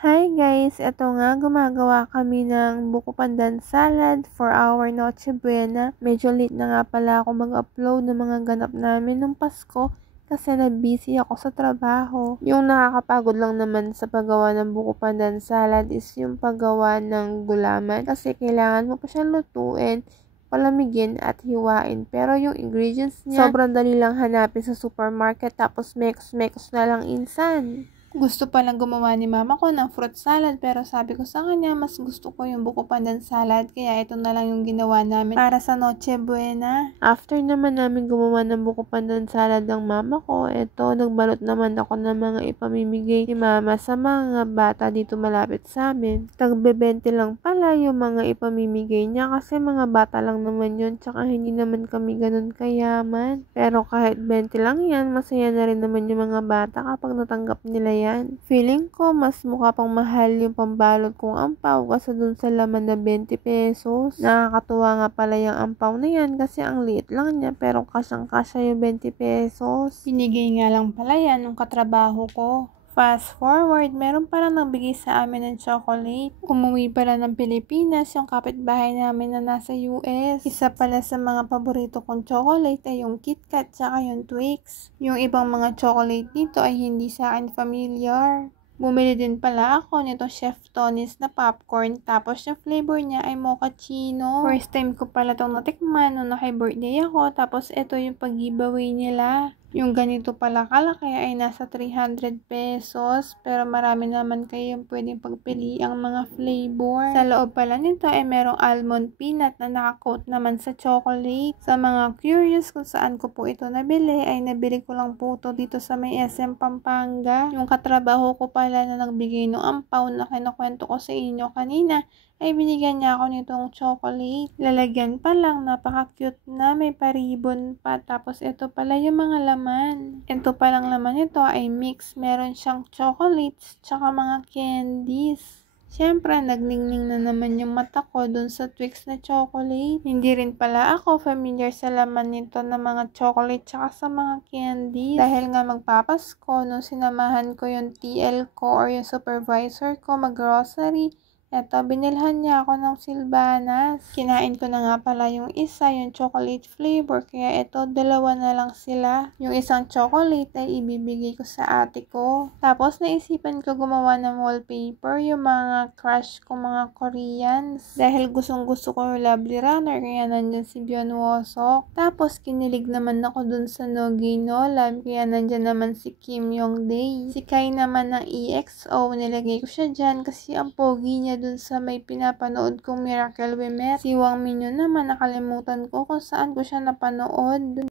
Hi guys! Eto nga, gumagawa kami ng buko pandan salad for our Noche Buena. Medyo late na nga pala ako mag-upload ng mga ganap namin nung Pasko kasi na-busy ako sa trabaho. Yung nakakapagod lang naman sa paggawa ng buko pandan salad is yung paggawa ng gulaman kasi kailangan mo pa siyang lutuin, palamigin at hiwain. Pero yung ingredients niya, sobrang dali lang hanapin sa supermarket tapos mekos-mekos na lang insan. Gusto palang gumawa ni mama ko ng fruit salad pero sabi ko sa kanya mas gusto ko yung buko pandan salad kaya ito na lang yung ginawa namin para sa Noche Buena. After naman namin gumawa ng buko pandan salad ng mama ko, nagbalot naman ako ng mga ipamimigay ni mama sa mga bata dito malapit sa amin. Tagbe-20 lang pala yung mga ipamimigay niya kasi mga bata lang naman yun tsaka hindi naman kami ganun kayaman. Pero kahit 20 lang yan, masaya na rin naman yung mga bata kapag natanggap nila yan. Feeling ko mas mukha pang mahal yung pambalot kong ampaw kasi dun sa laman na 20 pesos. Nakakatuwa nga pala yung ampaw na yan kasi ang liit lang niya pero kasyang-kasya yung 20 pesos. Pinigay nga lang pala yan ng katrabaho ko. Fast forward, meron parang nagbigay sa amin ng chocolate. Umuwi pala ng Pilipinas yung kapitbahay namin na nasa US. Isa pala sa mga paborito kong chocolate ay yung KitKat tsaka yung Twix. Yung ibang mga chocolate dito ay hindi sa akin familiar. Bumili din pala ako nito Chef Tony's na popcorn tapos yung flavor niya ay mochaccino. First time ko pala itong natikman nung naki-birthday ako tapos ito yung pag-giveaway nila. Yung ganito pala kalaki ay nasa 300 pesos pero marami naman kayong pwedeng pagpili ang mga flavor. Sa loob pala nito ay merong almond peanut na nakakoat naman sa chocolate. Sa mga curious kung saan ko po ito nabili ay nabili ko lang po ito dito sa may SM Pampanga. Yung katrabaho ko pala na nagbigay ng ampaw na kinukwento ko sa inyo kanina ay binigyan niya ako nitong chocolate. Lalagyan pa lang, napaka-cute na, may paribon pa. Tapos ito pala yung mga laman. Ito palang laman nito ay mix. Meron siyang chocolates, tsaka mga candies. Siyempre, nagningning na naman yung mata ko dun sa Twix na chocolate. Hindi rin pala ako familiar sa laman nito na mga chocolate tsaka sa mga candies. Dahil nga magpapasko, nung sinamahan ko yung TL ko or yung supervisor ko mag-grocery, binilhan niya ako ng silbanas. Kinain ko na nga pala yung isa, yung chocolate flavor. Kaya dalawa na lang sila. Yung isang chocolate ay ibibigay ko sa ate ko. Tapos naisipan ko gumawa ng wallpaper, yung mga crush ko mga Koreans. Dahil gustong gusto ko yung Lovely Runner, kaya nandyan si Byeon Wosok. Tapos kinilig naman ako dun sa Nogi No Love, kaya nandyan naman si Kim Yong Dae. Si Kai naman ng EXO, nilagay ko siya dyan kasi ang pogi niya dun sa may pinapanood kong Miracle We Met. Si Wang Min naman nakalimutan ko kung saan ko siya napanood.